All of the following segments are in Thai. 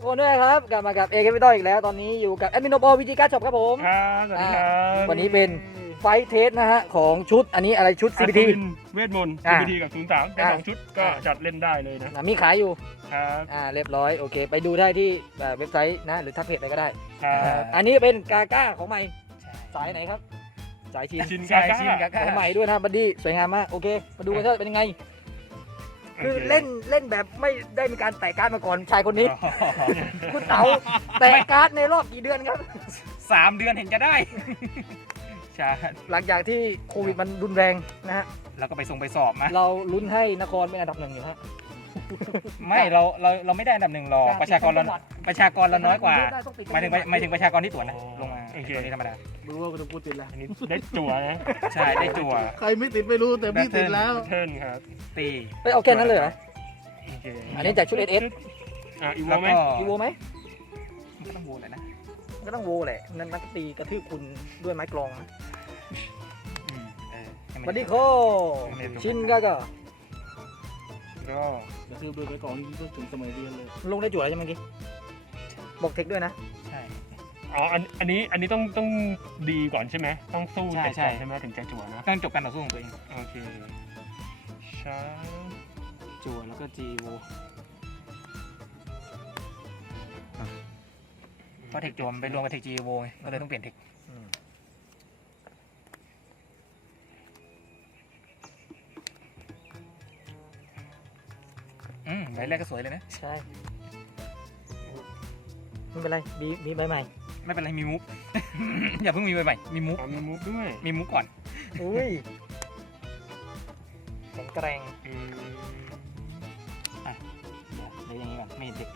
โอ้ด้วยครับกลับมากับเอ a ค i ิตอลอีกแล้วตอนนี้อยู่กับแอดมินโนบอลวิจิการช็อปครับผมครับสวัสดีครับวันนี้เป็นไฟเทสนะฮะของชุดอันนี้อะไรชุด CBT อัศวินเวทมนต์อ่า CBT กับ03ได้อ่าสองชุดก็อ่าจัดเล่นได้เลยนะนะมีขายอยู่ครับอ่าเรียบร้อยโอเค ไปดูได้ที่เอ่อเว็บไซต์นะหรือทักเพจอะไรก็ได้ครับอ่าอันนี้เป็นกาก้าของใหม่สายไหนครับ สายชินชินใช่กาก้าชินกาก้าของใหม่ด้วยนะบัดดี้สวยงามมากโอเค มาดูกันว่าเป็นยังไง คือโอเล่นเล่นแบบไม่ได้มีการแตะการ์ดมาก่อนชายคนนี้อ๋อคุณเต๋าแตะการ์ดในรอบกี่เดือนครับ สามเดือนเห็นจะได้ใช่หลังจากที่โควิดมันรุนแรงนะฮะ แล้วก็ไปส่งไปสอบมาเราลุ้นให้นครเป็นอันดับหนึ่งอยู่ฮะ ไม่เราเราเราไม่ได้อันดับหนึ่งหรอกประชากรเราจังหวัดประชากรเราน้อยกว่าต้องติดหมายถึงหมายถึงประชากรที่ตรวจนะลงมาโอเคตัวนี้ธรรมดารู้ว่าคุณพูดติดแล้วอันนี้ได้จั่วนะใช่ได้จั่วใครไม่ติดไม่รู้แต่พี่ติดแล้วเทิร์นครับตีเฮ้ยเอาแค่นั้นเลยเหรอโอเคอันนี้จากชุด SS อะอีกแล้วไหมก็อีโวไหมมันก็ต้องโหวตแหละนะก็ต้องโวแหละนั่นนักตีกระทืบคุณด้วยไม้กลองนะอืมเออให้มันบัดดี้โคไม่ได้ชินก็ก็ ก็เดี๋ยวคือดูไปก่อนนี่ก็ถึงสมัยเรียนเลยลงได้จุดอะไรใช่ไหมเมื่อกี้บอกเทคด้วยนะ ใช่ อ๋ออันอันนี้อันนี้ต้องต้องดีก่อนใช่ไหมต้องสู้ใช่เสร็จใช่ก่อนใช่ไหมถึงจะจั่วนะต้องจบการต่อสู้ของตัวเองโอเคช้าจั่วแล้วก็จีโวเพราะเทคจั่วมันไปรวมกับเทคจีโวไงก็เลยต้องเปลี่ยนเทค อืมอืมใบแรกก็สวยเลยนะ ใช่ไม่เป็นไรมีมีใบใหม่ไม่เป็นไรมีมุก อย่าเพิ่งมีใบใหม่มีมุกอ๋อมีมูฟด้วยมีมุกก่อน อุ้ยแข็งแกร่งอืมเดี๋ยวเดี๋ยวอย่างนี้ก่อนไม่เห็นเด็ก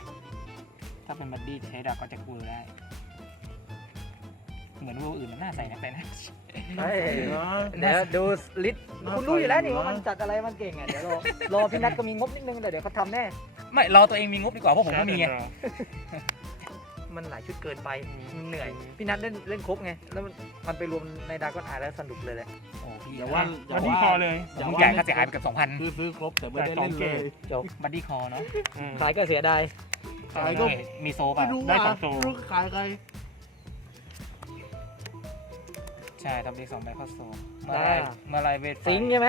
ถ้าเป็นบัดดี้ใช้ดาบก็จะกูได้ เหมือนวัวอื่นมันน่าใส่นักแต่นะเฮ้ยนะ เดี๋ยวดูลิสต์น่า คุณรู้อยู่แล้วนี่ใส่อยู่นะว่ามันจัดอะไรมันเก่งอะเดี๋ยวรอรอพี่นัทก็มีงบนิดนึงเดี๋ยวเดี๋ยวเขาทำแน่ไม่เราตัวเองมีงบดีกว่าเพราะผมก็มีไงมันหลายชุดเกินไปมันเหนื่อยพี่นัทเล่นเล่นครบไงแล้วมันมันไปรวมในดาร์กอนอายแล้วสนุกเลยแหละโอ้พี่อย่าว่าอย่าวันที่ว่าคอเลยอย่าผมว่าจ่ายค่าเสียหายไปเกือบสองพันคือซื้อครบแต่ไม่ได้เล่นเลยจบบัดดี้คอเนาะอืมขายก็เสียดายขายก็มีโซไม่ป่ะรู้ได้ว่าสองตัว ไม่รู้ขายใคร ใช่ทำเด็กสองใบเข้าโซเมื่อไรเมื่อไรเวทไฟสิงห์ใช่ไหม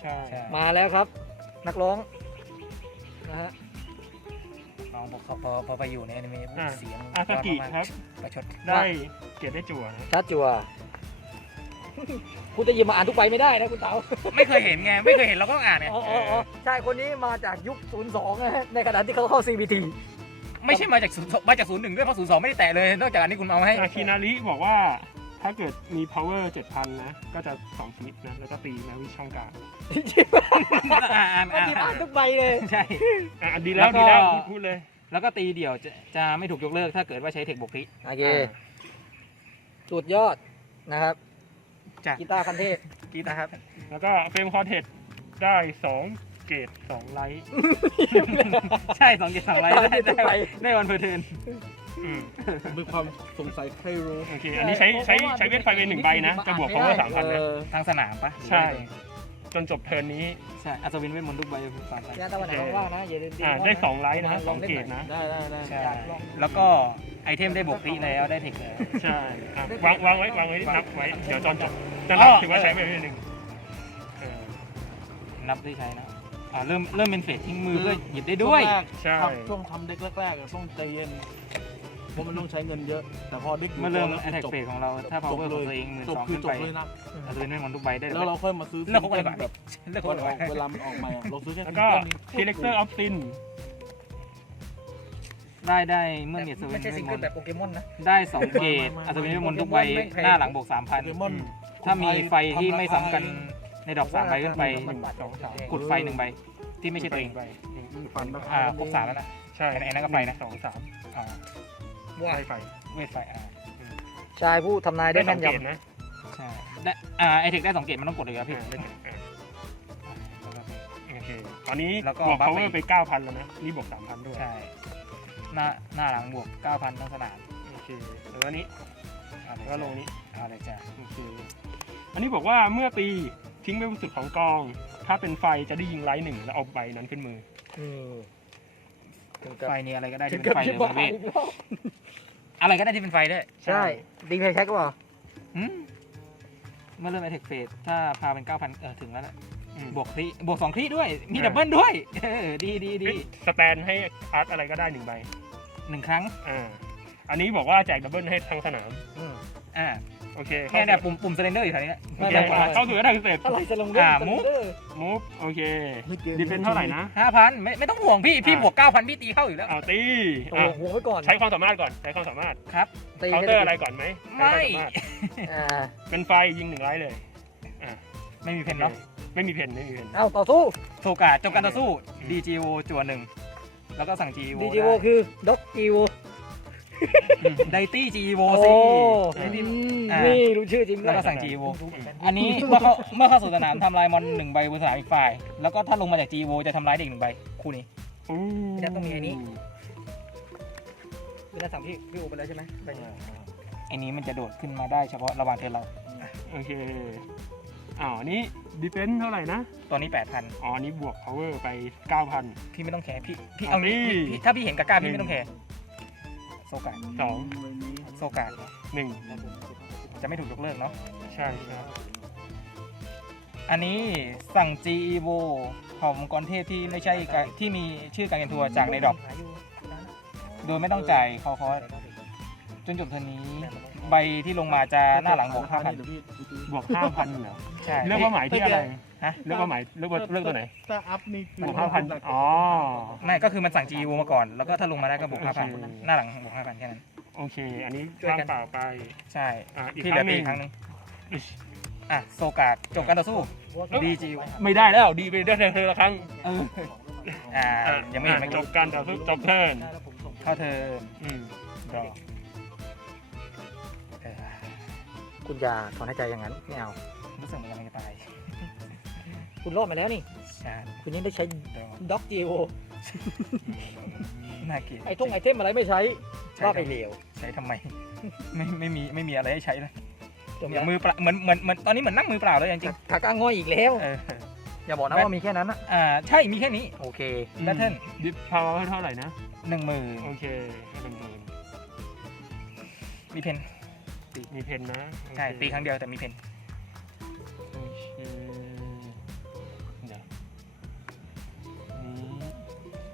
ใช่ใช่มาแล้วครับ นักร้องนะฮะน้องบอกเขาพอพอไปอยู่ในอนิเมะอะเสียงอาซากิครับ ประชดได้เกียรติได้จั่วนะชัดจัว คุณจะหยิบมาอ่านทุกใบไม่ได้นะคุณเต๋า ไม่เคยเห็นไงไม่เคยเห็นเราก็ต้องอ่านเนี่ยอ๋ออ๋ออ๋อใช่ คนนี้มาจากยุค 02 นะฮะ ในขณะที่เขาเข้า CBT ไม่ใช่มาจากศูนย์มาจากศูนย์หนึ่งด้วยเพราะศูนย์สองไม่ได้แตะเลยนอกจากอันนี้คุณเอามาให้อาคินาริบอกว่า ถ้าเกิดมี power 7,000 นะ ก็จะ2ฟิตนะ แล้วก็ตีแมวิช่องกลางอ่านอ่านมันอ่านหยิบอ่านทุกใบเลยใช่ อะดีแล้วแล้วก็ ดีแล้วพูดพูดเลย แล้วก็ตีเดี่ยวจะจะไม่ถูกยกเลิกถ้าเกิดว่าใช้เทคบุกคลิโอเคสุดยอดนะครับจ้ะ กีตาร์คันเทพกีนะครับ แล้วก็เฟรมคอเทสได้ 2 เกรด2ไลท์ ใช่สองเกตสองไลท์ได้ได้ได้วันเพอร์เทิน อืมผมมีความสงสัยใครรู้โอเค อันนี้ใช้ใช้ใช้เวทไฟเวนหนึ่งใบนะ จะบวก power 3,000นะ เออทางสนามปะใช่ จนจบเทิร์นนี้ ใช่อัศวินเวทมนต์ทุกใบสามใบเนี่ยตะวันไหนว่างๆนะอย่าลืมอ่า ได้2ไลท์นะสองเกรดนะ ได้ได้ได้ใช่แล้วก็ไอเทมได้บุกคลิแล้วได้เทคแล้ว ใช่อะวางวางไว้วางไว้นับไว้ เดี๋ยวตอนจบแต่เราถือว่าใช้ไปเวนหนึ่งเออนับได้ใช้นะอ่าเริ่มเริ่มเป็นเฟสทิ้งมือเพื่อหยิบได้ด้วยช่งแรกใช่ ทำช่วงทำเด็กแรกๆอะต้องใจเย็นเพ ราะมันต้องใช้เงินเยอะ แต่พอเด็กอยู่เมื่อเริ่มแล้วแอตแทกจบเฟสของเราถ้าจ power บขเลองยตัวเองหมื่นจบสองคือขึ้นจไปบเลยนะอัศวินเวทมนต์ทุกใบได้แล้วเราค่อยมาซื้อเลิกคบกันดีกว่าแบบเลิกคบวักันนอดีอกกว่าเวลามันออกมาอะเราซื้อแค่แล้วก็ Collector of Sin ได้ได้เมื่อมีอัศวิไม่นใช่เวซิทงมเกิลนต์แบบโปเกมอนนะ ได้สองเกตอัศวินเวทมนต์ทุกใบหน้าหลังบวกสามพัน โปเกมอน ถ้ามีไฟที่ไม่ซ้ำกันในดอกสามใบขึ้นไปมันบาดสองสามกดไฟหนึ่งใบ ที่ไม่ใช่ตัวเองใบฟันราคาอ่าครบสามแล้วนะใช่ไอ้นั่นก็ไฟนะสองสามอ่า ว้าไฟไฟเวทไฟอ่าชายผู้ทำนายได้ได้สแม่องนเกรดยำนะใช่ได้อ่าไอเทคได้สองเกตมันต้องกดเลยครับพี่อ่าได้เกรดอ่าโอเคตอนนี้แล้วก็บวกบัฟ power ไปไปเก้าพันแล้วนะนี่บวกสามพันด้วยใช่หน้าหน้าหลังบวกเก้าพันทั้งสนามโอเคแล้วก็นี้เอาเลยแล้วก็ลงนี้เอาเลยจ้ะโอเคอันนี้บอกว่าเมื่อตีทิ้งไปบนสุดของกอง ถ้าเป็นไฟจะได้ยิงไลท์หนึ่งแล้วเอาใบนั้นขึ้นมืออืม ถึงกับไฟนี่อะไรก็ได้ถึที่งเป็นกับไฟที่เลยบ้าเวทอีกรอบอะไรก็ได้ที่เป็นไฟด้วยใช่ดีเพย์แช็กก็เปล่าหืมเมื่อเริ่มไอเทคเฟสถ้าพาเป็นเก้าพันเออถึงแล้วแหละอืมบวกครีบวกสองครีด้วย มีอ่าดับเบิลด้วยเออดีดีดีสแตนให้อาร์ตอะไรก็ได้หนึ่งใบหนึ่งครั้งอ่าอันนี้บอกว่าแจกดับเบิลให้ทั้งสนามอืมอ่า โอเคแค่เนี่ยปุ่มปุ่มเซเลนเดอร์อยู่แถวนี้แหละโอเคไม่ไม่ไม่เข้าสู่กระดานเสร็จอะไรจะลงเล่นอ่ากันมุกเด้อมูฟโอเคดีเฟนเท่าไหร่นะ ห้าพันไม่ไม่ต้องห่วงพี่ พี่อ่าบวกเก้าพันพี่ตีเข้าอยู่แล้ว เอาตีโอ้อะโหหัวไว้ก่อนใช้ความสามารถก่อน ใช้ความสามารถครับตีเคาน์เตอร์อะไรก่อนไหมใช้ไม่ความสามารถอ่าเป็นไฟยิงหนึ่งไลท์เลยไม่มีเพนเนาะไม่มีเพนไม่มีเพน เอาต่อสู้โซกาจบการต่อสู้ อืม DGO จัวหนึ่ง แล้วก็สั่ง GEO ดีจีโอคือด็อกจิว ไดตี้ GEO โอ้สิอืมอ่า นี่รู้ชื่อจริงด้แล้ววยก็สั่ง GEO อันนี้เมื่อเข้าเมื่อเข้าสู่สนามทำลายมอนหนึ่งใบบนสนามอีกฝ่าย แล้วก็ถ้าลงมาจาก GEO จะทำลายเด็กหนึ่งใบคู่นี้อู้พี่นัทต้องมีอันนี้พี่นัทสั่งพี่พี่อูไปแล้วใช่ไหมไปเนี่ยอันนี้มันจะโดดขึ้นมาได้เฉพาะระหว่างเทิร์นเรา โอเคอ้าวอันนี้ดีเฟนเท่าไหร่นะ ตัวนี้ 8,000 อ๋ออันนี้บวก power ไป 9,000 พี่ไม่ต้องแคร์พี่พี่เอาเอานี่พี่พี่ถ้าพี่เห็นกาก้าพี่ไม่ต้องแคร์ โซกาสองโซกาหนึ่งจะไม่ถูกยกเลิกเนาะใช่ครับ อันนี้สั่ง GEO ของมังกรเทพที่ไม่ใช่กาที่มีชื่อการเกนทัวร์จากในดรอปโดยไม่ต้องจ่ายคอคอสจนจบเทอร์นนี้ ใบที่ลงมาจะหน้าหลังบวก5,000บวก5,000เหรอใช่เลือกว่าหมายที่อะไร ฮะ เลือกว่าหมายเลือกว่าเลือกตัวไหนถ้าอัพนี่บวก5,000อ๋อ ไม่ก็คือมันสั่ง GEO มาก่อน แล้วก็ถ้าลงมาได้ก็บวกโอเค5,000หน้าหลังบวก5,000แค่นั้น โอเค อันนี้ว่างเปล่าไปใช่ อะอีกที่คเหลืรั้องหตีนึ่งอีกครั้งหนึงอะโซกาจบการต่อสู้ดีจีไม่ได้แล้วดีไปได้เธอละครั้งเอออ่าอะยังไม่เห็นอะไม่จจบบการต่อสู้จบเทิร์นเข้าเธออืมรอเออคุณอย่าถอนหายใจอย่างนั้นไม่เอารู้สึกเหมือนกำลังจะตาย คุณรอดมาแล้วนี่ ใช่คุณยังได้ใช้รอด็อกจิวน่าเกลียดไอ้ท่งไอเทมอะไรไม่ใช้ใช้รอดไปทำเหลวใช้ทำไม ไม่ไม่มีไม่มีอะไรให้ใช้เลยจบอแล้ย่าวงมือเปล่าเหมือนเหมือนเหมือนตอนนี้เหมือนนั่งมือเปล่าเลยจริงถักอ้างง้อยอีกแล้วๆเอออย่าบอกนะว่ามีแค่นั้นนะอ่าใช่มีแค่นี้โอเคแบทเทิลดิฟพาวเวอร์เท่าไหร่นะหนึ่งหมื่นโอเคหนึ่งหมื่นมีเพนมีเพนนะโอเคใช่ ตีครั้งเดียวแต่มีเพน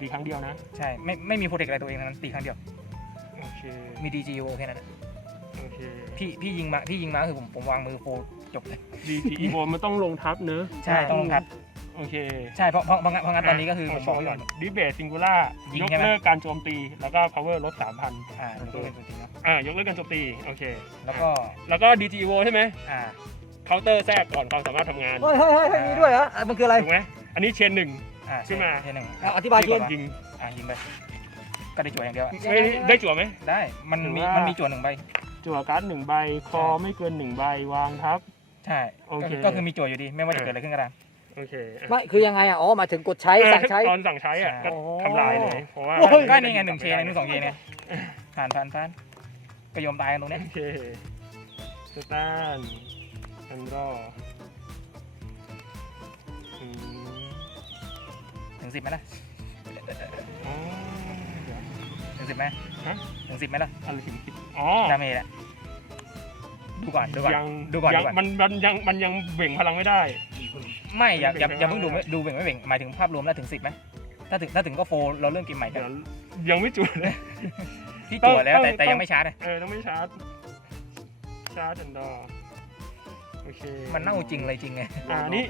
ตีครั้งเดียวนะ ใช่ ไม่ไม่มีโปรเทคอะไรตัวเองทั้งนั้นตีครั้งเดียว โอเค มี DGO แค่นั้นนะโอเคพี่พี่ยิงมาพี่ยิงมาคือผมผมวางมือโฟจบเลย ดีทีอีโมันต้องลงทับเนอะใช่ต้องลงทับ โอเคใช่เพราะเพราะเพราะงั้นเพราะงั้นตอนนี้ก็คือผมบอกไว้ก่ก่ออนนดิเบตซิงคูล่ายิงยกใช่ไหม เลิกการโจมตี แล้วก็ power ลด3,000อ่าตัวเป็นตัวจริงเนาะอ่ายกเลิกการโจมตี โอเค แล้วก็แล้วก็ DTO ใช่ไหม อ่าเคาน์เตอร์แทรกก่อนความสามารถทำงานเฮ้ยเฮ้ยเฮ้ยเฮ้ยมีด้วยเหรออะมันคืออะไร ถูกไหมอันนี้เชนหนึ่ง อ่าขึ้นมา เทหนึ่งอะอธิบายเชนยิงอ่ายิงไป ก็ได้จั่วอย่างเดียวอะไม่ได้จั่วไหม ได้ มันหรือมีว่ามั มันมีจั่วหนึ่งใบ จั่วการ์ดหนึ่งใบคอไม่เกินหนึ่งใบวางทับ ใช่โอเคก็ก็คือมีจั่วอยู่ดี ไม่ว่าจะเกิดอะไรขึ้นก็ตาม โอเคอะไม่คือยังไงอะอ๋อหมายถึงกดใช้เออสั่งใช้ ตอนสั่งใช้อะใช่ ก็ทำลายเลยเพราะว่าโอ้ย ก็นี่ไงหนึ่งเชนหนึ่งสองเชนเนี่ยผ่านผ่านผ่านก็ยอมตายกันตรงเนี้ยโอเคสแตนอันรออื ถึงสิบไหมล่ะอ๋อเดี๋ยว ถึงสิบไหมฮะ ถึงสิบไหมล่ะอะไรถึงสิบอ๋อดาเมจอะดูก่อนดูก่อนยังดูก่อนยัดูก่อนมันมันยังมันยังเบ่งพลังไม่ได้ ไม่อย่าอย่าเบ่งอย่าเพิ่งดูไม่ได้ดูเบ่งไม่เบ่งหมายถึงภาพรวมแล้วถึงสิบไหมถ้าถึงถ้าถึงก็โฟร์เราเริ่มเกมใหม่กัเดี๋นยวยังไม่จุดเลยพี่จั่วแล้วแต่ต้องแต่ยังไม่ชาร์จนะเออต้องไม่ชาร์จ ชาร์จอันดอโอเคมันเน่าจริงเลยจริงไงอ่านี่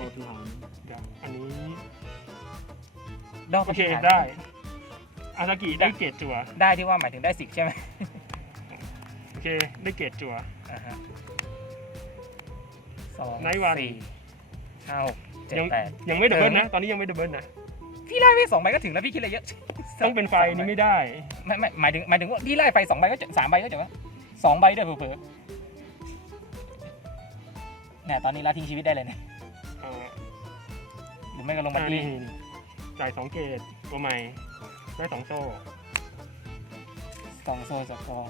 เดี๋ยวอันนี้ ดอกโอเคปฏิหารได้อาซากิได้เกรดจั่วได้ที่ว่าหมายถึงได้สิบใช่ไหมโอเคได้เกรดจั่วอ่าฮะสอง Night One สี่ห้าหกเจ็ดยังแปดยังไม่ดับเบิลเออนะ ตอนนี้ยังไม่ดับเบิลนะ พี่ไล่ไปสองใบก็ถึงแล้วพี่คิดอะไรเยอะต้องเป็นไฟนี่ไม่ได้ไม่ไม่หมายถึงหมายถึงว่าพี่ไล่ไปสองใบก็จะสามใบก็จะว่าสองใบด้วยเผลอๆเนี่ยตอนนี้ละทิ้งชีวิตได้เลยเนี่ยอ่าหรือไม่ก็ลงมาอ่าที่นี่ จ่ายสองเกรดตัวใหม่ได้สองโซ่กองโซ่จากกอง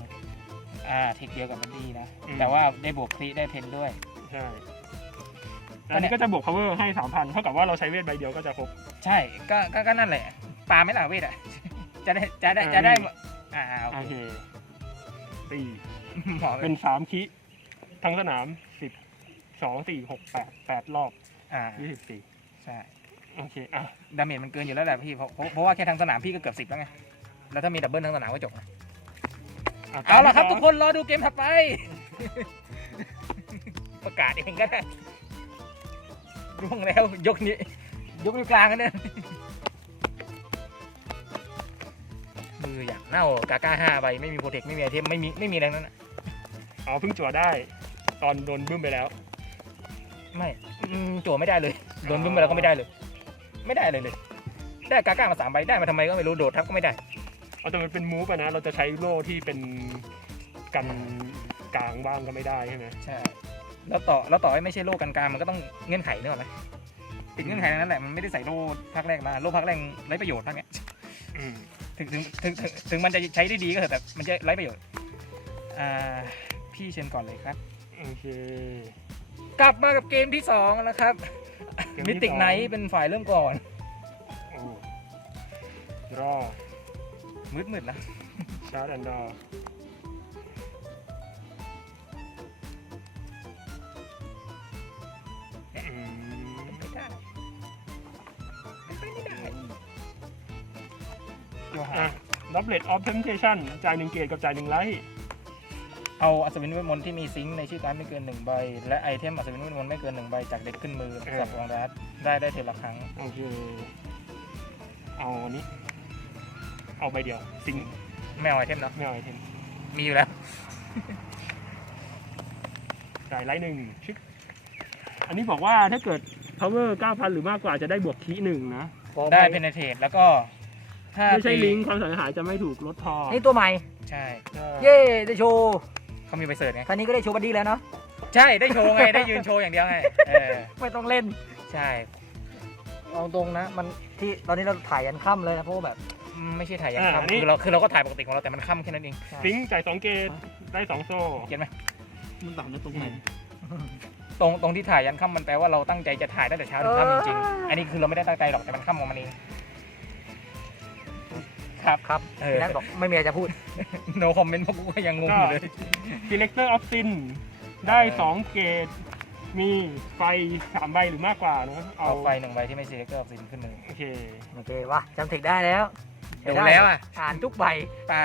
อ่าเทคเดียวกับบัดดี้นะอืมแต่ว่าได้บวกคลีได้เพนด้วย ใช่ก็อันเนี่นี้ยก็จะบวก power ให้สามพันเท่ากับว่าเราใช้เวทใบเดียวก็จะครบ ใช่ก็ก็ก็นั่นแหละปลาไม่ล่ะเวทอะ จะได้จะได้จะได้อ่าโอโอเคเคตีหมอเป็เป็นนสามคิทั้งสนามสิบสองสี่หกแปดแปดรอบอ่ายี่สิบสี่ใช่ โอเคอะดาเมจมันเกินอยู่แล้วแหละพี่เพราะเพราะเพราะว่าแค่ทางสนามพี่ก็เกือบสิบแล้วไง แล้วถ้ามีดับเบิลทั้งสนามก็จบนะเอาละครับทุกคนรอดูเกมถัดไป ประกาศเองก็ได้ร่วงแล้วยกนี้ยกนิ้วกลางกันเนี่ยมืออย่างเน่ากาก้าห้าใบไม่มีโปรเทคไม่มีไอเทมไม่มีไม่มีอะไรทั้งนั้นนะเอาเพิ่งจั่วได้ ตอนโดนบึ้มไปแล้ว ไม่อืมจั่วไม่ได้เลยโดนบึ้มไปแล้วก็ไม่ได้เลย ไม่ได้เลยเลย ได้กาก้ามาสามใบได้มาทำไมก็ไม่รู้โดดทับก็ไม่ได้ เอาแต่มันเป็นมูฟอะนะ เราจะใช้โล่ที่เป็นกันกลางบ้างก็ไม่ได้ใช่ไหมใช่ แล้วต่อแล้วต่อให้ไม่ใช่โลกันกลางมันก็ต้องเงื่อนไขนึกออกไหมติดเงื่อนไขนั้นแหละมันไม่ได้ใส่โล่ภาคแรกมาโล่ภาคแรกไร้ประโยชน์ภาคเนี้ยอืมถึงถึงถึงถึงถึงมันจะใช้ได้ดีก็เถอะแต่มันจะไร้ประโยชน์อ่าพี่เชิญก่อนเลยครับ โอเค กลับมากับเกมที่สองแล้วครับ เกมที่มิติกสองไนท์เป็นฝ่ายเริ่มก่อน โอ้รอมืดมืดๆนะ ชาร์ดแอนด์ดออืมไม่ได้ไม่ค่อยไม่ได้อะดับเบิลออฟเทมเพชันจ่ายหนึ่งเกตกับจ่ายหนึ่งไลท์ เอาอัศวินเวทมนต์ที่มีซิงค์ในชื่อการดไม่เกินหนึ่งใบ และไอเทมอัศวินเวทมนต์ไม่เกินหนึ่งใบจากเด็กขึ้นมือสับรองรัดได้ได้เทอละครั้ง โอเคเอาอันนี้ เอาใบเดียวซิงค์ไม่เอาไอเทมเนาะไม่เอาไอเทมมีอยู่แล้ว จ่ายไลท์หนึ่งชึกอันนี้บอกว่าถ้าเกิด power 9,000 หรือมากกว่าจะได้บวกคีย์หนึ่งนะได้เพนเทตแล้วก็ถ้าไม่ใช่ตีลิงก์ความเสียหายจะไม่ถูกลดทอนนี่ตัวใหม่ ใช่ เย้ได้โชว์ เขามีใบเสิร์ชไงท่านี้ก็ได้โชว์บัดดี้แล้วเนาะ ใช่ได้โชว์ไง ได้ยืนโชว์อย่างเดียวไงเออไม่ต้องเล่น ใช่เอาตรงนะ มันที่ตอนนี้เราถ่ายยันค่ำเลยนะเพราะว่าแบบอืมไม่ใช่ถ่ายยังอ่าค่ำนี่คือเราคือเราก็ถ่ายปกติของเราแต่มันค่ำแค่นั้นเองซิงค์จ่ายสองเกตได้สองโซ่เก็ตไหมมันต่างกันตรงไหนตรงตรงที่ถ่ายยันค่ำมันแปลว่าเราตั้งใจจะถ่ายตั้งแต่เช้าถึงค่ำจริงๆอันนี้คือเราไม่ได้ตั้งใจหรอกแต่มันค่ำของมันเอง ครับ ครับเออ พี่นัทบอกไม่มีอะไรจะพูด no comment เพราะกูก็ยังงงอยู่เลย selector of sin ได้สองเกตมีไฟสามใบหรือมากกว่าเนอะเอาเอาไฟหนึ่งใบที่ไม่ซีเล็กเตอร์ออฟซินขึ้นมือโอเค โอเควะจำเทคได้แล้วโดนแล้วอะอ่านทุกใบเปล่า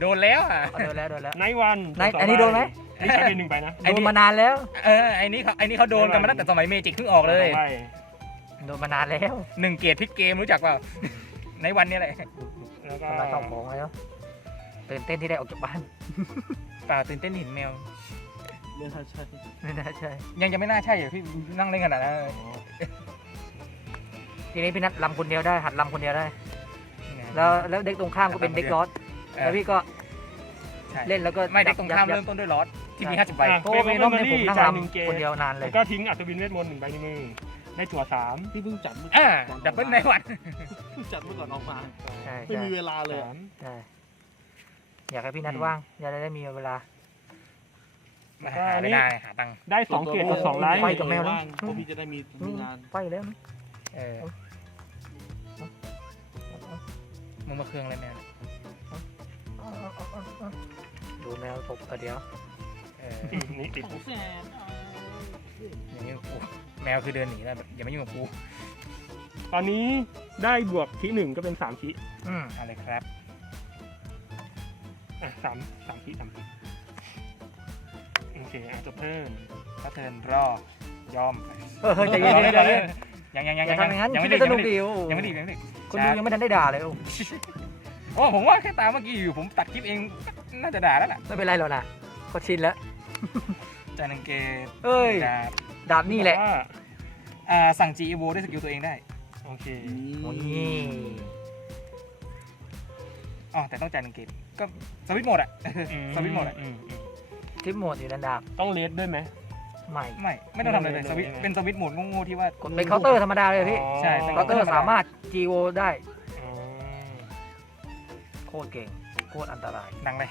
โดนแล้วอะ เอาโดนแล้วโดนแล้ว ไนวัน Night อันนี้โดนไหม นี่ใช้เป็นหนึ่งใบนะไอ้โดนี่ นมานานแล้ว เออไอ้นี่เขาไอ้นี่เขาโดนกันมาตั้งแต่สมัยเมจิกเพิ่งออกเลยสงใบโดนมานานแล้วหนึ่งเกียรติพลิกเกมรู้จักเปล่า ในวันนี้แหละ แล้วก็ทำลายข้าวของแล้วตื่นเต้นที่ได้ออกจากบ้าน เปล่าตื่นเต้นเห็นแมวไม่น่าใช่ไม่น่าใช่ ยังจะไม่น่าใช่เหรอพี่นั่งเล่นขนาดนั้นเลยทีนี้พี่นัทลำคนเดียวได้ หัดลำคนเดียวได้ แล้วแล้วเด็กตรงข้ามก็เป็นเด็กลอสเออแล้วพี่ก็ใช่เล่นแล้วก็ไม่เด็กตรงข้ามยับยับเริ่มต้นด้วยลอสที่มี50ใบอะเพราะว่าเวนอมเนี่ยผมนั่งจ่ายลหนึ่งเกำตคนเดียวนานเลแล้ยวก็ทิ้งอัศวินเวทมนต์หนึ่งใบในมือ ได้จั่วสามที่เพิ่งจัดเมื่ออ่าก่อนออกมาดับเบิลในวัน เพิ่งจัดเมื่อก่อนออกมา ใช่ไม่ใช่มีเวลาเลยสาอะมใช่อยากให้พี่นัทอืมว่างอยากได้มีเวลา มาหาไม่ได้หาตังค์ได้สองเกตกับสองไลท์ไปกับแมวแล้วางเพราะพี่จะได้มีมีงานไปแล้วนะเออมึงมาเครื่องอะไรแมวเนี่ยดูแมวตบเออเดี๋ยวเอออืมนี่ติด ของแสนอ ย่างนี้กับกูแมวคือเดินหนีแล้วแบบอย่ามายุ่งกับกูตอนนี้ได้บวกคีย์หนึ่งก็เป็นสามคีย์อืมอะไรครับอะสามสามคีย์สามคีย์โอเคอะจบเพิ่มถ้าเทิร์นรอยอมเออใจเย็นรอๆได้ใจก่อนเลเย็ยนยังยังยังอย่าทำอย่างนั้นยังคิไม่ดได้ว่าสนุกยังดียังไม่ดียังไม่ดีคนดูยังไม่ทันได้ด่าเลยโอ้โอ้ผมว่าแค่ตามเมื่อกี้อยู่ผมตัดคลิปเองน่าจะด่าแล้วล่ะไม่เป็นไรหรอกนะเขาชินแล้ว จานังเกตเอ้ย ดาบดาบนี่แหละว่าอ่าสั่ง G Evo ด้วยสกิลตัวเองได้ โอเคโอ้ยอ๋อแต่ต้องจ่ายหนึ่งเกตก็สวิตช์โหมดอะ สวิตช์โหมดอะอืมอืมทิปโหมดอยู่นันดาบต้องเลสด้วยไหม ใหม่ ไม่ ไม่ต้องทำอะไรเลยไม่สวิตช์ไม่เป็นสวิตช์โหมดโง่ๆที่ว่า กดเป็นเคาน์เตอร์ธรรมดาเลยพี่ใช่เป็น เคาน์เตอร์สามารถ GO ได้อ๋อโคตรเก่ง โคตรอันตรายดังเลย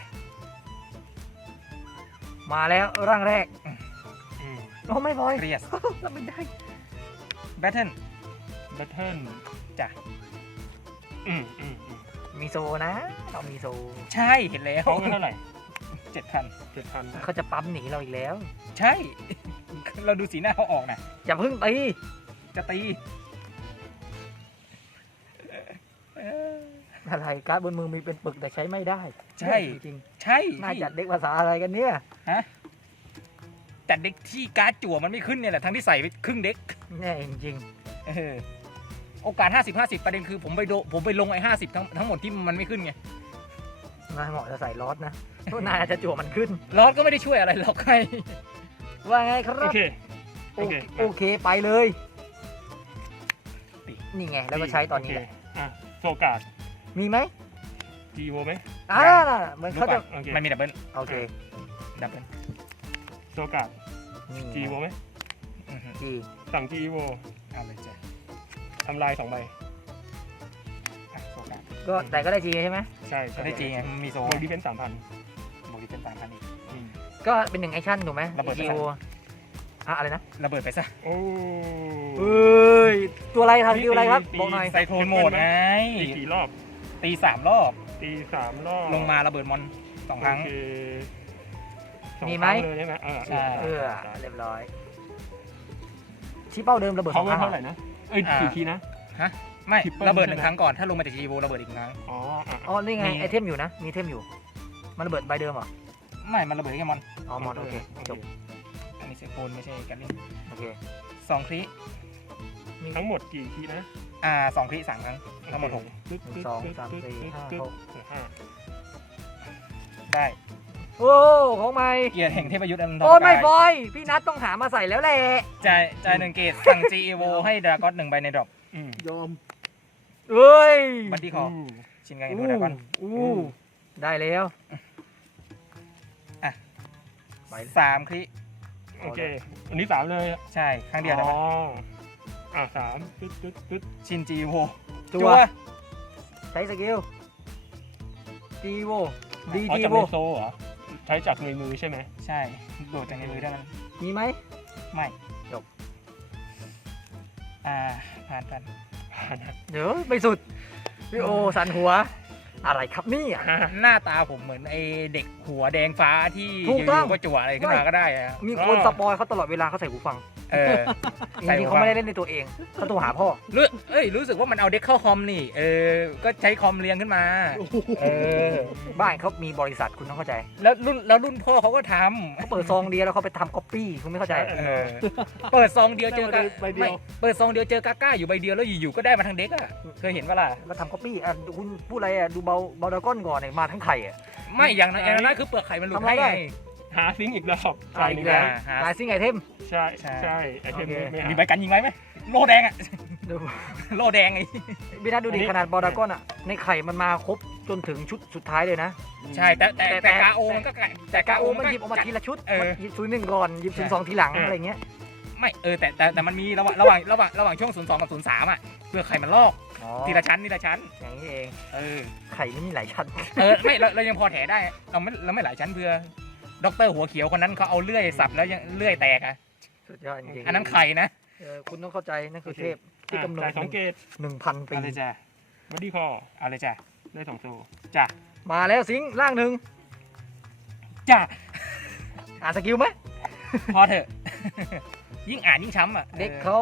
มาแล้วร่างแรกอืมโอ้ไม่พอยเรียสรับไม่ได้แบทเทิลแบทเทิลจ้ะอืมอืมอืมมมีโซนะเรามีโซใช่เห็นแล้วเขาเท่าไหร่เจ็ดพันเจ็ดพันเขาจะปั๊มหนีเราอีกแล้ว ใช่ เราดูสีหน้าเขาออกนะอย่าเพิ่งตีจะตี อะไรการ์ดบนมือมีเป็นปึกแต่ใช้ไม่ได้ใช่ จริงใช่ๆน่าจัดเด็กภาษาอะไรกันเนี่ยแต่เด็กที่การ์ดจั่วมันไม่ขึ้นเนี่ยแหละทั้งที่ใส่ไปครึ่งเด็กแน่จริงเออโอกาส 50 50 ประเด็นคือผมไปโดผมไปลงไอ้50 ทั้งทั้งหมดที่มันไม่ขึ้นไงๆนายเหมาะจะใส่ลอสนะเพราะนายอาจจะจั่วมันขึ้น ลอสก็ไม่ได้ช่วยอะไรหรอกใครว่าไงคโอรับ เค โอโอเคโอเคไปเลย นี่ไงแล้วก็ใช้ตอนนี้แหละ โเคอะโซกาด มีไหมจีโวไหมอ่าน่ะมันเขาจะโอเคมันมีดับเบิลโอเคดับเบิลโซกาดนี่จีโวไหมอือฮึจีสั่งจีโวเอาเลยจ้ะทำลายสองใบอะโซกาก็แต่ก็ได้จีใช่ไหมใช่ก็ได้จริงไงมันมีโซโบดีเป็นสามพันบวกที่เป็นสามพันอีกก็เป็นหนึ่งแอคชั่นถูกไหมระเบิดไปคิใส่วอะอะไรนะระเบิดไปซะโอ้เอ้ยตัวอะไรทางคิวอะไรครับตีบอกหน่อยไซโทนโหมดไงตีกี่รอบ ตีสามรอบ ตีสามรอบลงมาระเบิดมอนสองครั้งโเคสองมีไหม ครั้งเลยใช่ไหมอ่าใช่ เออเรียบร้อย ชี้เป้าเดิมระเบิดสเขาองครั้งเท่าไหร่นะ เอ้ยอ่ากี่ทีนะไม่ Triple ระเบิดหใช่นึ่ไหมงครั้งก่อน ถ้าลงมาจากจีโวระเบิดอีกครั้ง อ๋ออะอ๋อนี่ไงมี ไอเทมอยู่นะมีเทมอยู่ มันระเบิดใบเดิมเหรอไม่มันระเบิดแค่มอน อ๋อมอนโอเคจบอันนี้เซโคนไม่ใช่กันนี่โอเคสองคลิ ทั้งหมดกี่ทีนะ อ่าสองคลิสามครั้งทั้งหมดหกตึ๊ดหนึ่งตึ๊ดสองตึ๊ดสามตึ๊ดสี่ตึ๊ดห้าตึ๊ดหกห้าได้ โอ้ของใหม่เกียร์แห่งเทพยุทธ์อันทโอ้องไม่กายฟอย พี่นัทต้องหามาใส่แล้วแหละจ่ายจ่ายหนึ่งเกตสั่ง G E V O ให้ดราก้อนหนึ่งใบในดรอปอืมยอมเอ้ยบัตตี้คออืมชินกันทูดราก้อนอู้ได้แล้วไปสามคลิโอเค อันนี้สามเลย ใช่ ครั้งเดียวนะอ๋อ อะสามตึ๊ดตึ๊ดตึ๊ดชิน G E V O จัวใช้สกิลดีโวดีอ๋อดีจากโวในโซเหรอใช้จากในมือใช่ไหมใช่ โดดจากในมือเท่านั้นมีไหม ไม่จบ อ่า ผ่านกันผ่านนะเดี๋ยวไปสุดพี่โอสันหัว อะไรครับเนี่ยอะหน้าตาผมเหมือนไอเด็กหัวแดงฟ้าที่ถูอกต้อง ยู่ๆก็จั่วอะไรขึ้นมาก็ได้อะมีคนสปอยเขาตลอดเวลาเขาใส่หูฟัง เออจใส่ริงๆหูเขาฟังไม่ได้เล่นในตัวเองเขาโทรหาพ่อ รู้เอ้ยรู้สึกว่ามันเอาเด็กเข้าคอมนี่ เออ ก็ใช้คอมเรียงขึ้นมา เออ บ้านเขามีบริษัทคุณต้องเข้าใจแล้วรุ่นแล้วรุ่นพ่อเขาก็ทเขาเปิดซองเดียวแล้วเขาไปทำก๊อปปี้คุณไม่เข้าใจำเออ เปิดซองเดียวเจอกาใบเดียว ไม่เปิดซองเดียวเจอกาก้าอยู่ใบเดียวแล้วอยู่ๆก็ได้มาทั้งเด็กอะ เคยเห็นปะล่ะก็ทำก๊อปปี้อะดูคุณพูดอะไรอะดูเบาเบาดราก้อนก่อนเนี่ยมาทั้งไข่อะ ไม่อย่างนั้นอย่างนั้นคือเปลือกไข่มันหลุดทำอะไรให้ได้ ไง หาซิงค์อีกรอบอะใส่หอีนึ่กงแล้วนะหาลายซิงไอเทม ใช่ใช่ใช่ไอเทมโอเคไม่มีหาใบกันยิงไว้ไหมโลแดงอะดูโลแดงไงพี่นัทดูดิอันนี้ขนาดบอลดราก้อนอะในไข่มันมาครบจนถึงชุดสุดท้ายเลยนะ ใช่แต่แต่แต่แต่กาโอมันก็ไก่แต่กาโอมันก็หยิบออกมาทีละชุดเออมันหยิบศูนย์หนึ่งก่อนหยิบศูนย์สองทีหลังอะไรเงี้ยไม่เออแต่แต่แต่มันมีระหว่างระหว่างระหว่างระหว่างช่วง02กับ03อะเปลือกไข่มันลอกอ๋อทีละชั้นทีละชั้นอย่างนี้เองเออไข่นี่มีหลายชั้นเออไม่เราเรายังพอแถได้เราไม่เราไม่หลายชั้นเพื่อ ด็อกเตอร์หัวเขียวคนนั้นเขาเอาเลื่อยสับแล้วยังเลื่อยแตกอะสุดยอดจริงๆอันนั้นไข่นะเออคุณต้องเข้าใจนั่นคือเทพที่อะกำเนิจ่าดยสองเกตหนึ่งพันปีเอาเลยจ้ะบัดดี้คอเอาเลยจ้ะได้สองโซจ้ะมาแล้วสิงห์ล่างหนึ่งจ้ะอ่านสกิลไหมพอเถอะ ยิ่งอ่านยิ่งช้ำอะเด็กออเขา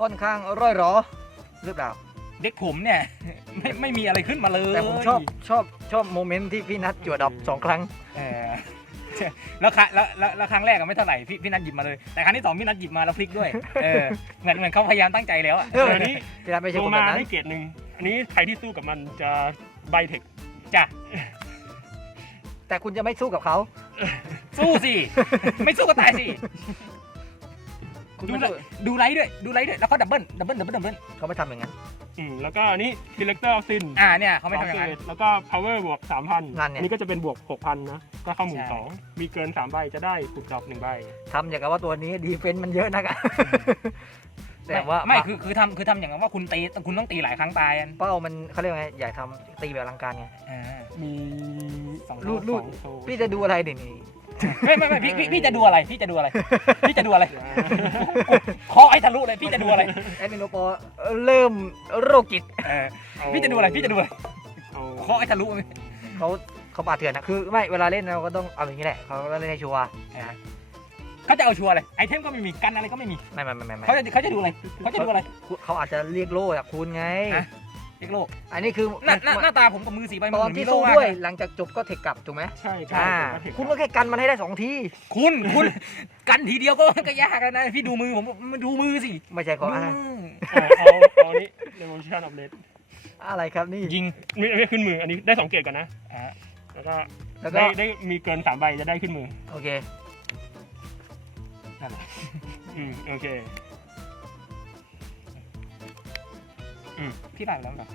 ค่อนข้างร่อยหรอหรือเปล่าเด็กผมเนี่ยไม่ไม่มีอะไรขึ้นมาเลยแต่ผมชอบชอบชอบโมเมนต์ที่พี่นัทจั่วดอกสองครั้งเออ แล้วครั้งแล้วแล้วแล้วครั้งแรกก็ไม่เท่าไหร่พี่พี่นัทหยิบมาเลย แต่ครั้งที่สองพี่นัทหยิบมาแล้วพลิกด้วย เออเหมือนเหมือนเขาพยายามตั้งใจแล้วอะเออ อันนี้พี่นัทไม่ใช่โลคนแบมาบนั้นให้เกตหนึ่งอันนี้ใครที่สู้กับมันจะใบเทคจ้ะแต่คุณจะไม่สู้กับเขาสู้สิ ไม่สู้ก็ตายสิ คุณดูไม่ไลสู้ฟ์ดูไลฟ์ด้วยดูไลฟ์ด้วยแล้วก็ดับเบิลดับเบิลดับเบิลดับเบิลเขาไม่ทำอย่างนั้นอืมแล้วก็อันนี้ selector of sin อ่าเนี่ยเขาไม่ทำอย่างนั้นสเกตแล้วก็ power บวกสามพันนั่นเนี่ยอันนี้ก็จะเป็นบวกหกพันนะ ก็เข้าหมื่นใช่ สองมีเกินสามใบจะได้ขุดดอกหนึ่งใบ ทำอย่างกับว่าตัวนี้ดีเฟนต์มันเยอะนักอะแต่ว่าไม่คือคือทำคือทำอย่างนั้นว่าคุณตีคุณต้องตีหลายครั้งตายอันเป้ามันเขาเรียกว่าไงอยากทำตีแบบอลังการไง อ่า มีสองรูดรูด สองโซพี่จะดูอะไรเดี๋ยวนี้ ไม่ไม่ไม่พี่พี่พี่จะดูอะไร พี่จะดูอะไร พี่จะดูอะไรคอไอ้ทะลุเลยพี่จะดูอะไรแอดมินโอปอเริ่มโรคจิตเออพี่จะดูอะไร พี่จะดูอะไรเอาเคาะไอ้ทะลุไหมเขาเขาปาดเถื่อนนะคือไม่เวลาเล่นเราก็ต้องเอาอย่างนี้แหละเขาก็เล่นให้ชัวร์นะเขาจะเอาชัวร์เลยไอเทมก็ไม่มีกันอะไรก็ไม่มีไม่ไม่ไม่ไม่ไม่เขาจะเขาจะดูอะไรเขาจะดูอะไรเขาอาจจะเรียกโล่จากคุณไง ฮะเอกโลกอันนี้คือหน้าหน้าหน้าตาผมกับมือสีใบตมือนเหมืที่มีโลสู้ว่าด้วย หลังจากจบก็เทคกลับถูกไหมใช่ครับอ่าผมก็เทคุณก็แค่กันมันให้ได้สองทีคุณคุณกันทีเดียวก็ก็ยากแล้วนะพี่ดูมือผมมันดูมือสิไม่ใช่ของมือะอเอาเอาเอาอันนี้ Revolution of Red อะไรครับนี่ยิงไม่ไม่ขึ้นมืออันนี้ได้สองเกรดกันนะอ่าแล้วก็แล้วก็ได้ได้มีเกินสามใบจะได้ขึ้นมือโอเคอืมโอเค พี่ผ่านแล้วเหรอ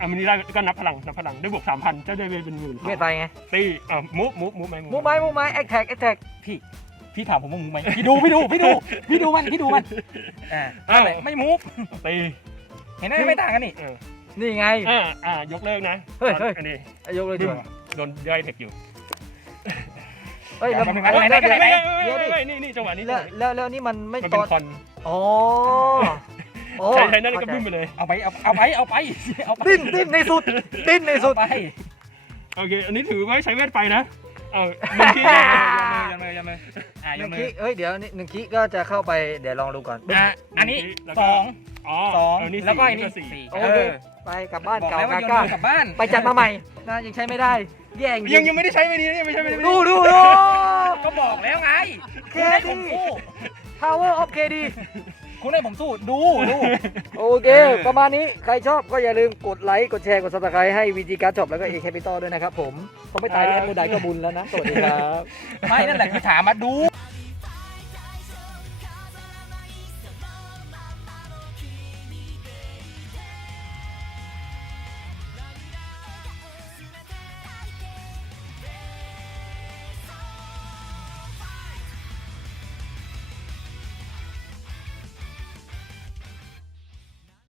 อันนี้ได้ก็นับพลังนับพลังได้บวกสามพันจะได้เป็นหมื่นเวทไปไงตีอะมูฟมูฟมูฟไหมมูไม้มูไม้แอคแท็กแอคแท็กพี่ถามผมว่ามูไหมพี่ดูพี่ดูพี่ดูพี่ดูมันพี่ดูมันอ่าอ้าวอะไรไม่มูฟตีเห็นไหมไม่ต่างกันนี่เออนี่ไงอ่าอ่ายกเลิกนะเฮ้ยเฮ้ยอันนี้ยกเลยดีกว่าโดนย่อยเทคอยู่เฮ้ยแล้วแป๊บนึงเดี๋ยวไหนไหนเดี๋ยวไหนเดี๋ยวไม่ดิไม่ไม่นี่นี่จังหวะนี้แล้วแล้วแล้วนี่มันไม่มันตเป็นอนคอนอ๋อ โอ้ใช้ใช้นั่นก็บึ้มไปเลย เอาไป เอาเอาไป เอาไปเอาไปดิ้นดิ้นในสุด ดิ้นในสุด เอาไปโอเค อันนี้ถือว่าใช้เวทไปนะ เอาหนึ่งทียอมมือยอมมือยอมมืออ่าหยอนึ่มงมืคิอเฮ้ย เดี๋ยวนี่หนึ่งคิก็จะเข้าไป เดี๋ยวลองดูก่อน อะอันนี้สองอ๋อสองเนี่แล้วก็อันนี้สี่สี่โอเอเคอไปกลับบ้านบอกเก่าแล้วว่ากาโยนก้ามือกลับบ้านไปจัดมาใหม่นะยังใช้ไม่ได้ แย่งยังยังไม่ได้ใช้ไม่ดีนะยังไม่ใช้ไม่ดีดูดูดู ก็บอกแล้วไงเคคุณให้ผดีมสู้ Power of KD คุณให้ผมสู้ดูดูโอเค ประมาณนี้ใครชอบก็อย่าลืมกดไลค์กดแชร์กด subscribe ให้ VG Card Shop แล้วก็ A Capital ด้วยนะครับผมผมไม่ตายแล้วเมื่อใดก็บุญแล้วนะสวัสดีครับ ไม่นั่นแหละคือถามมาดู